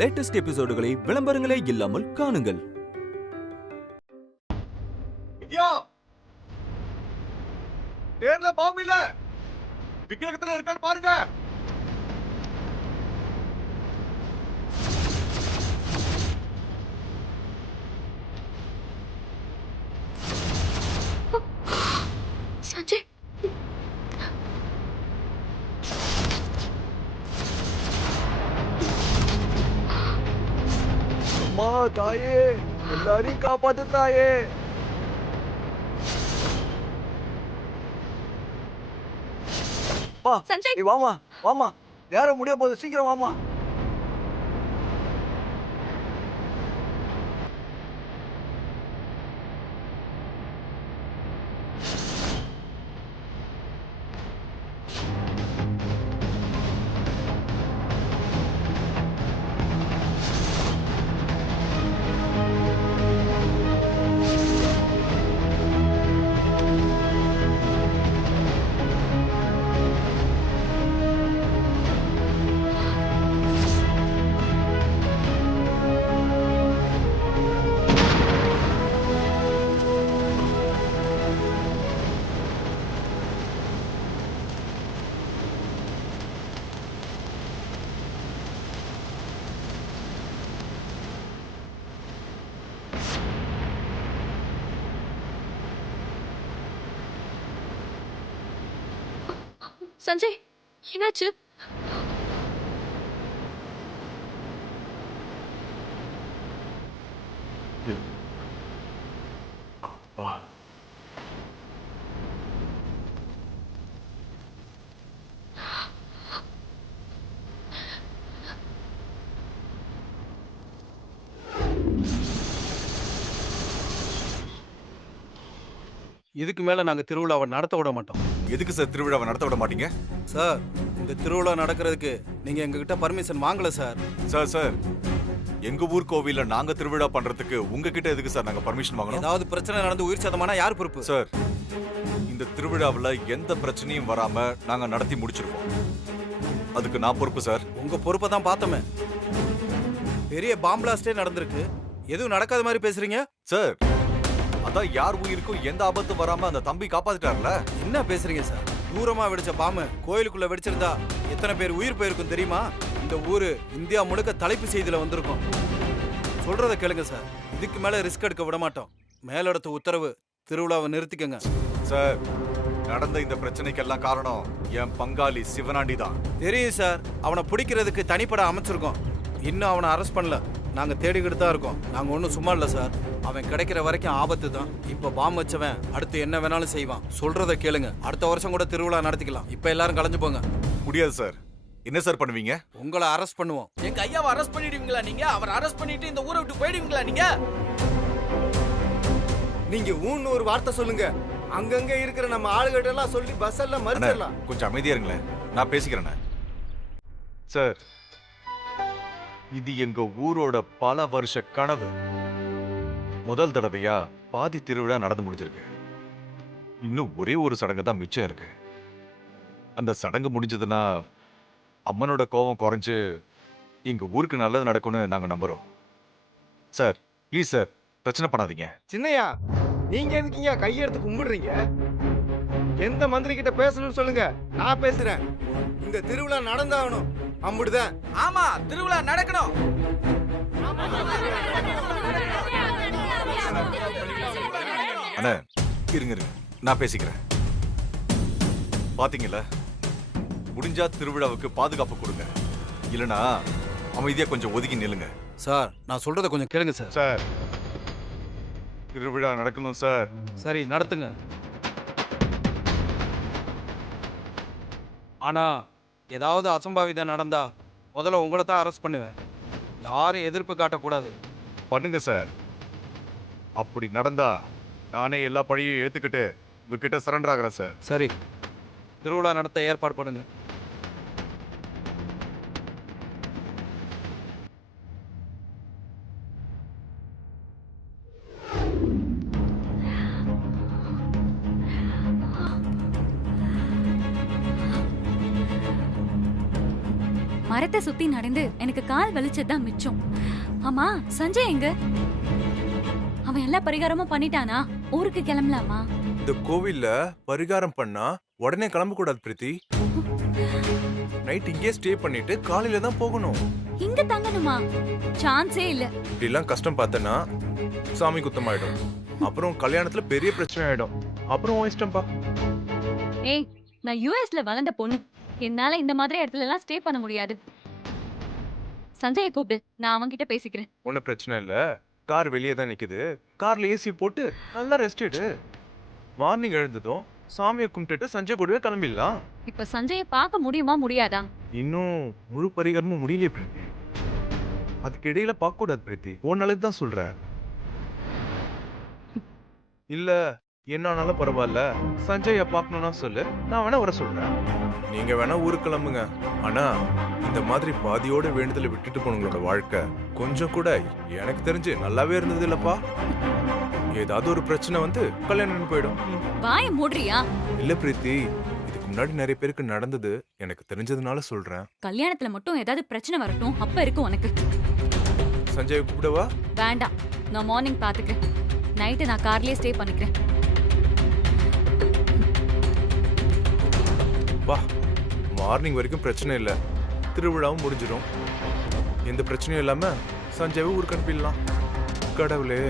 Latest எபிசோடுகளை விளம்பரங்களே இல்லாமல் காணுங்கள். நேர்ல பாம்பு இல்ல, விக்கிரகத்துல இருக்கான்னு பாருங்க. சஞ்சய், அம்மா தாயே, எல்லாரையும் காப்பாத்து தாயே. சஞ்சய், நீ வாமா வாமா, நேரம் முடிய போகுது, சீக்கிரம் வாமா. சஞ்சய், என்னாச்சு? இதுக்கு மேல நாங்க திருவிழாவை நடத்த விட மாட்டோம். எதுக்கு சார் திருவிழாவை நடத்த விட மாட்டீங்க? சார், இந்த திருவிழா நடக்கிறதுக்கு நீங்க எங்ககிட்ட பர்மிஷன் வாங்கல சார். சார் எங்க ஊர் கோவில்ல நாங்க திருவிழா பண்றதுக்கு உங்ககிட்ட எதுக்கு சார் நாங்க பர்மிஷன் வாங்கணும்? ஏதாவது பிரச்சனை நடந்து உயிர் சேதமானா யார் பொறுப்பு? சார், இந்த திருவிழாவில் எந்த பிரச்சனையும் வராம நாங்க நடத்தி முடிச்சிருக்கோம். அதுக்கு நான் பொறுப்பு சார். உங்க பொறுப்பை தான் பார்த்தோமே. பெரிய பாம் பிளாஸ்டே நடந்திருக்கு, எதுவும் நடக்காத மாதிரி பேசுறீங்க சார். அதான் யார் உயிருக்கும் எந்த ஆபத்தும் வராம அந்த தம்பி காப்பாத்திட்டார்ல. என்ன பேசுறீங்க சார்? தூரமா வெடிச்ச பாம்பு கோயிலுக்குள்ள வெடிச்சிருந்தா எத்தனை பேர் உயிர் போயிருக்கும் தெரியுமா? இந்த ஊரு இந்தியா முழுக்க தலைப்பு செய்தியில வந்திருக்கும். சொல்றத கேளுங்க சார், இதுக்கு மேல ரிஸ்க் எடுக்க விட மாட்டோம். மேலிடத்து உத்தரவு, திருவிழாவை நிறுத்திக்கங்க. சார், நடந்த இந்த பிரச்சனைக்கெல்லாம் காரணம் என் பங்காளி சிவனாண்டி தான். தெரியும் சார், அவனை பிடிக்கிறதுக்கு தனிப்பட அமைச்சிருக்கோம். இன்னும் அவனை அரெஸ்ட் பண்ணல. நாங்க தேடிக்கிட்டு தான் இருக்கோம். நாங்க ஒன்றும் சும்மா இல்லை சார். அவன் கிடைக்கிற வரைக்கும் ஆபத்து தான். இப்ப பாம்பு வச்சவன் அடுத்து என்ன வேணாலும் செய்வான். சொல்றத கேளுங்க, அடுத்த வருஷம் கூட திருவிழா நடத்திக்கலாம். இப்ப எல்லாரும் கலைஞ்சு போங்க. முடியாது சார். என்ன சார் பண்ணுவீங்க? உங்களை அரெஸ்ட் பண்ணுவோம். எங்க ஐயாவை அரெஸ்ட் பண்ணிடுவீங்களா நீங்க? அவர் அரெஸ்ட் பண்ணிட்டு இந்த ஊரை விட்டு போயிடுவீங்களா நீங்க? நீங்க ஊன்னு ஒரு வார்த்தை சொல்லுங்க, அங்கங்க இருக்கிற நம்ம ஆளுகிட்ட எல்லாம் சொல்லி பஸ் எல்லாம் மறிச்சிடலாம். கொஞ்சம் அமைதியா இருங்களேன், நான் பேசிக்கிறேன். சார், இது எங்க ஊரோட பல வருஷ கனவு. முதல் தடவையா பாதி திருவிழா நடந்து முடிஞ்சிருக்கு. இன்னும் ஒரே ஒரு சடங்கு தான் மிச்சம் இருக்கு. அந்த சடங்கு முடிஞ்சதுன்னா அம்மனோட கோபம் குறைஞ்சு எங்க ஊருக்கு நல்லது நடக்கும்னு நாங்க நம்புறோம். சார் ப்ளீஸ் சார், பிரச்சனை பண்ணாதீங்க. சின்னையா, நீங்க எதுக்கீங்க கையெடுத்து கும்பிடுறீங்க? எந்த மந்திரி கிட்ட பேசணும்னு சொல்லுங்க, நான் பேசுறேன். இந்த திருவிழா நடந்தாகணும், அம்புடுதான். ஆமா, திருவிழா நடக்கணும். அண்ணா இருங்க, நான் பேசிக்கிறேன். பாத்தீங்களா, முடிஞ்சா திருவிழாவுக்கு பாதுகாப்பு கொடுங்க, இல்லனா அமைதியா கொஞ்சம் ஒதுங்கி நில்லுங்க. சார், நான் சொல்றத கொஞ்சம் கேளுங்க சார். சார், திருவிழா நடக்கணும் சார். சரி, நடத்துங்க. ஆனா ஏதாவது அசம்பாவிதம் நடந்தா முதல்ல உங்களை தான் அரெஸ்ட் பண்ணுவேன். யாரும் எதிர்ப்பு காட்டக்கூடாது. பண்ணுங்க சார். அப்படி நடந்தா நானே எல்லா பழியும் ஏத்துக்கிட்டு உங்ககிட்ட சரண்டர் ஆகிறேன் சார். சரி, திருவிழா நடத்த ஏற்பாடு பண்ணுங்க. மரத்தை சுத்தி நடந்து எனக்கு கால் வலிச்சதுதான் மிச்சம். ஆமா, சஞ்சய் எங்க? அவன் எல்லா பரிகாரமும் பண்ணிட்டானா? ஊருக்கு கிளம்பலாமா? இந்த கோவில்ல பரிகாரம் பண்ணா உடனே கிளம்ப கூடாது பிரீத்தி. நைட் இங்கே ஸ்டே பண்ணிட்டு காலையில தான் போகணும். இங்க தங்கணுமா? சான்ஸே இல்ல. இப்படிலாம் கஷ்டம் பார்த்தனா சாமி குத்தமாயிடும். அப்புறம் கல்யாணத்துல பெரிய பிரச்சனை ஆயிடும். அப்புறம் உன் இஷ்டம்பா. ஏய், நான் யுஎஸ்ல வளர்ந்த பொண்ணு. என்னால இந்த மாதிரி இடத்துல எல்லாம் ஸ்டே பண்ண முடியாது. சஞ்சயை கூப்பிடு, நான் அவன்கிட்ட பேசிக்கிறேன். ஒன்னும் பிரச்சனை இல்ல. கார் வெளியே தான் நிக்குது. கார்ல ஏசி போட்டு நல்லா ரெஸ்ட் எடு. மார்னிங் எழுந்ததும் சாமியை கும்பிட்டுட்டு சஞ்சய் கூடவே கிளம்பிடலாம். இப்ப சஞ்சயை பார்க்க முடியுமா முடியாதா? இன்னும் முழு பரிகாரமும் முடியலையே பிரீத்தி. அதுக்கு இடையில பார்க்க கூடாது பிரீத்தி. உன் நல்லது தான் சொல்றேன். இல்ல என்னானாலும் பரவாயில்ல, சஞ்சய பார்க்கணும்னா சொல்லு, நான் வேணா வர சொல்றேன். நீங்க வேணா ஊருக்கு கிளம்புங்க. ஆனா இந்த மாதிரி பாதியோட வேண்டுதலை விட்டுட்டு போனவங்களோட வாழ்க்கை கொஞ்சம் கூட எனக்கு தெரிஞ்சு நல்லாவே இருந்தது இல்லப்பா. ஏதாவது ஒரு பிரச்சனை வந்து கல்யாணம் போயிடும். வாய மூடுறியா? இல்ல பிரீத்தி, இதுக்கு முன்னாடி நிறைய பேருக்கு நடந்தது, எனக்கு தெரிஞ்சதுனால சொல்றேன். கல்யாணத்துல மட்டும் ஏதாவது பிரச்சனை வரட்டும், அப்ப இருக்கு உனக்கு. சஞ்சய் கூப்பிடவா? வேண்டாம், நான் மார்னிங் பாத்துக்கிறேன். நைட்டு நான் கார்லயே ஸ்டே பண்ணிக்கிறேன். வா, மார்னிங் வரைக்கும் பிரச்சனை இல்ல. திருவிழாவும் முடிஞ்சிடும். எந்த பிரச்சனையும் இல்லாம சஞ்சய் ஊருக்கு அனுப்பிடலாம். கடவுளே.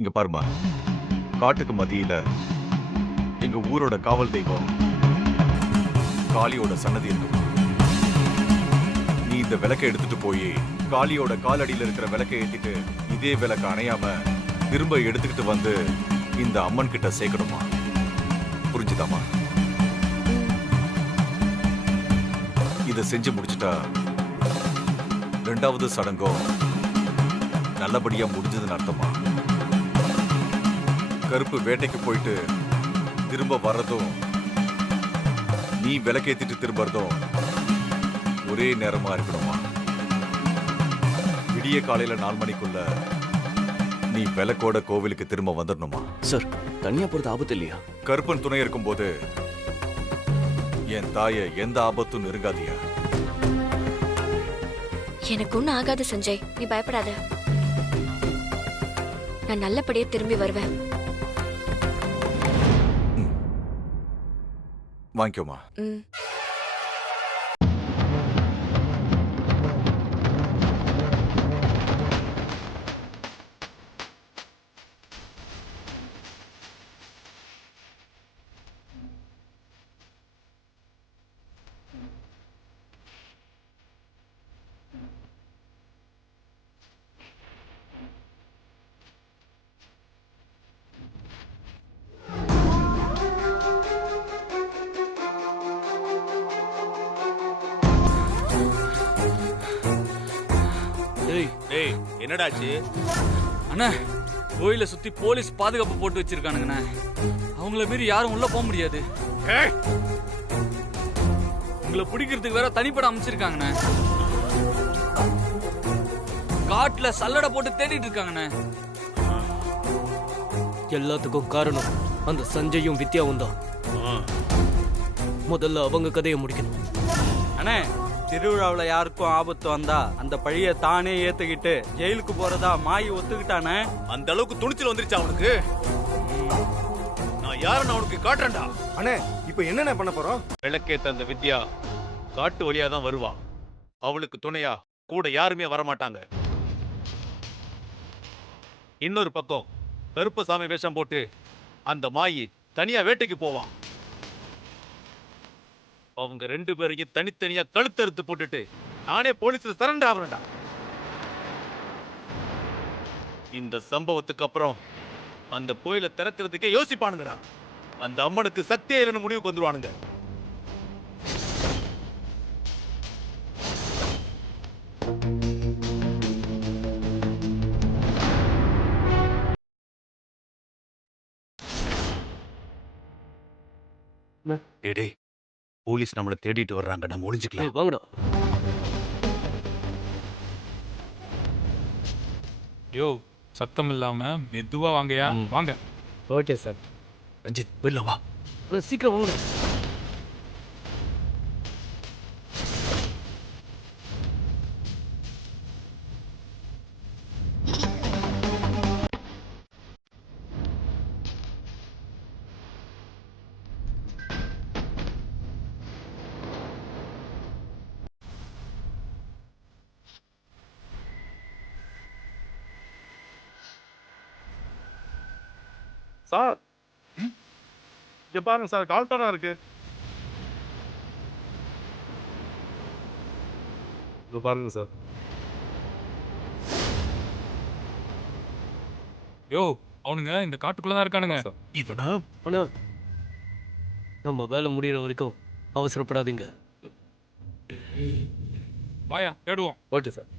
இங்க பாருமா, காட்டுக்கு மத்தியில எங்க ஊரோட காவல் தெய்வம் காளியோட சன்னதி இருக்குமா. நீ இந்த விளக்கை எடுத்துட்டு போய் காளியோட காலடியில இருக்கிற விளக்கை ஏத்திட்டு இதே விளக்கு அணையாம திரும்ப எடுத்துக்கிட்டு வந்து இந்த அம்மன் கிட்ட சேர்க்கணுமா. புரிஞ்சுதாமா? இத செஞ்சு முடிச்சுட்டா ரெண்டாவது சடங்கும் நல்லபடியா முடிஞ்சதுன்னு அர்த்தமா. கருப்பு வேட்டைக்கு போயிட்டு திரும்ப வர்றதும் நீ விளக்கேத்திட்டு திரும்பறதும் ஒரே நேரமா இருக்கணுமா. விடிய காலையில 4 மணிக்குள்ள நீ விளக்கோட கோவிலுக்கு திரும்ப வந்துடணுமா. சார், தனியா போறது ஆபத்து இல்லையா? கருப்பன் துணை இருக்கும்போது என் தாய எந்த ஆபத்தும் நெருங்காதியா. எனக்கு ஒன்றும் ஆகாது சஞ்சய், நீ பயப்படாத. நான் நல்லபடியா திரும்பி வருவேன். வாங்கிக்கோமா. ம். டேய் என்னடாச்சு? அண்ணா கோயில சுத்தி போலீஸ் பாதுகாப்பு போட்டு வச்சிருக்கானுங்கண்ணா. அவங்கள மீறி யாரும் உள்ள போக முடியாது. உங்களை பிடிக்கிறதுக்கு வேற தனிப்படம் அமைச்சிருக்காங்கண்ணா. காட்டுல சல்லடை போட்டு தேடிட்டு இருக்காங்கண்ணா. எல்லாத்துக்கும் காரணம் அந்த சஞ்சயும் வித்யாவும் தான். முதல்ல அவங்க கதையை முடிக்கணும். அண்ணே, திருவிழாவில் யாருக்கும் ஆபத்து வந்தா அந்த பழிய தானே ஏத்துக்கிட்டு ஜெயிலுக்கு போறதா மாயி ஒத்துக்கிட்டானே. அந்த அளவுக்கு துணிச்சல் வந்துருச்சு அவனுக்கு. நான் யாருன்னு அவனுக்கு காட்டுறேன்டா. அண்ணே இப்போ என்னென்ன பண்ண போறோம்? விளக்கே தந்த வித்யா காட்டு வழியா தான் வருவா. அவளுக்கு துணையா கூட யாருமே வரமாட்டாங்க. இன்னொரு பக்கம் கருப்பசாமி வேஷம் போட்டு அந்த மாயி தனியா வேட்டைக்கு போவான். அவங்க 2 பேரையும் தனித்தனியா கழுத்தறுத்து போட்டுட்டு நானே போலீஸ்ல சரண்டர் ஆகிறேன்டா. இந்த சம்பவத்துக்கு அப்புறம் அந்த கோயிலை திறக்கிறதுக்கே யோசிப்பானுங்கடா. அந்த அம்மனுக்கு சக்தியே இல்லைன்னு முடிவுக்கு வந்துருவானுங்க. டேய், போலீஸ் நம்மளை தேடிட்டு வர்றாங்க, நம்ம ஒளிஞ்சுக்கலாம். வாங்கடா. யோ, சத்தம் இல்லாம மெதுவா வாங்கயா. வாங்க. Okay sir. ரஞ்சித், வெளில வா. சீக்கிரம் வாங்கடா. சார், இங்க பாருங்க சார், கால் தானா இருக்கு. இங்க பாருங்க சார். யோ, அவனுங்க இந்த காட்டுக்குள்ள தான் இருக்கானுங்க. இவனா அண்ணா, நம்ம வேலை முடியற வரைக்கும் அவசரப்படாதீங்க. வாயா தேடுவோம். Okay sir.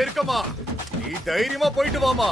இருக்கமா, நீ தைரியமா போயிட்டு வாமா.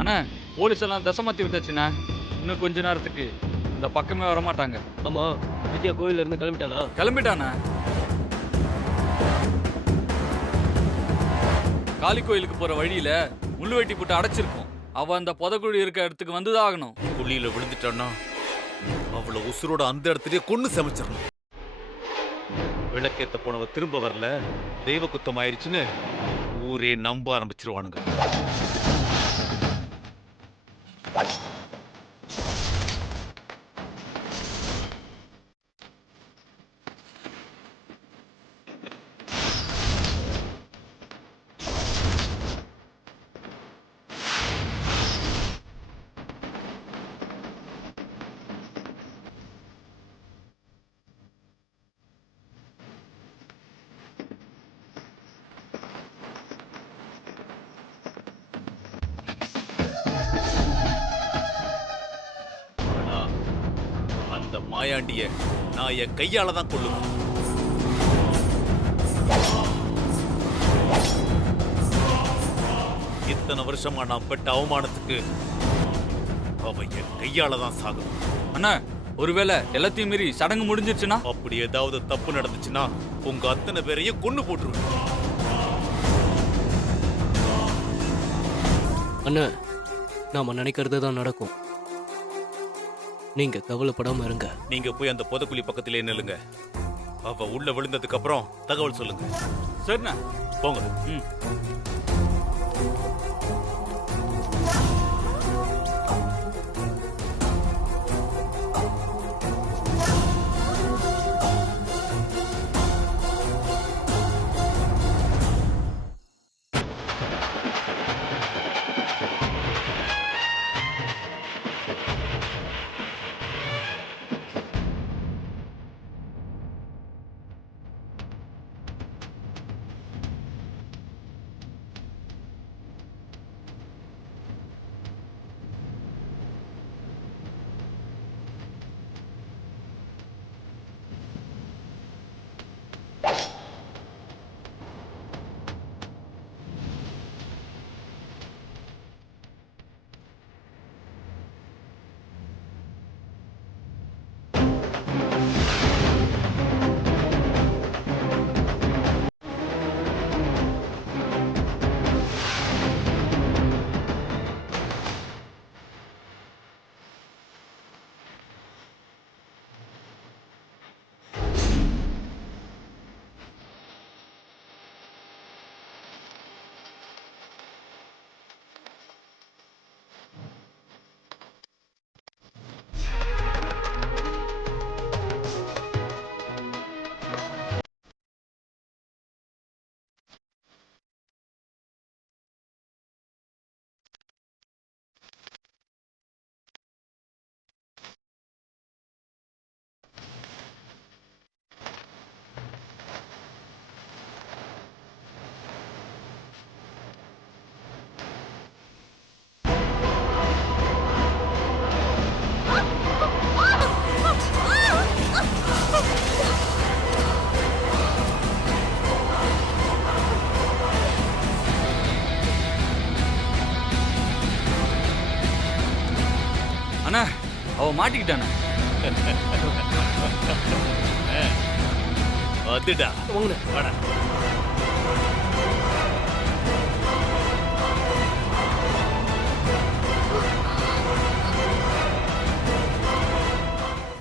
அண்ணா போலீஸ் எல்லாம் தசை மாத்தி விட்டாச்சுண்ணா. இன்னும் கொஞ்ச நேரத்துக்கு இந்த பக்கமே வர மாட்டாங்க. ஆமா, வித்யா கோயில்ல இருந்து கிளம்பிட்டாளா? கிளம்பிட்டாண்ணா. காளி கோயிலுக்கு போற வழியில முள்ளுவெட்டி போட்டு அடைச்சிருக்கும். அவ அந்த புதக்குழி இருக்க இடத்துக்கு வந்துதான் ஆகணும். குழியில விழுந்துட்டான்னா அவளை உசுரோட அந்த இடத்துலயே கொன்னு சமைச்சிடணும். விளக்கேத்த போனவ திரும்ப வரல, தெய்வ குத்தம் ஆயிடுச்சுன்னு ஊரே நம்ப ஆரம்பிச்சிருவானுங்க. அந்த மாயாண்டிய நான் என் கையால தான் கொல்லுவேன். இத்தனை வருஷமா நான் பெற்ற அவமானத்துக்கு அவ என் கையால தான் சாகணும். அண்ணா, ஒருவேளை எல்லாத்தையும் மீறி சடங்கு முடிஞ்சிருச்சுன்னா? அப்படி ஏதாவது தப்பு நடந்துச்சுன்னா உங்க அத்தனை பேரையும் கொன்னு போட்டுருவேன். அண்ணா, நாம நினைக்கிறது தான் நடக்கும். நீங்க கவலைப்படாம இருங்க. நீங்க போய் அந்த புதக்குழி பக்கத்திலே நில்லுங்க. அவ உள்ள விழுந்ததுக்கு அப்புறம் தகவல் சொல்லுங்க. சரிண்ணா, போங்க. அண்ணா, அவ மாட்டிக்கிட்டானே. அதுடா. வாங்க.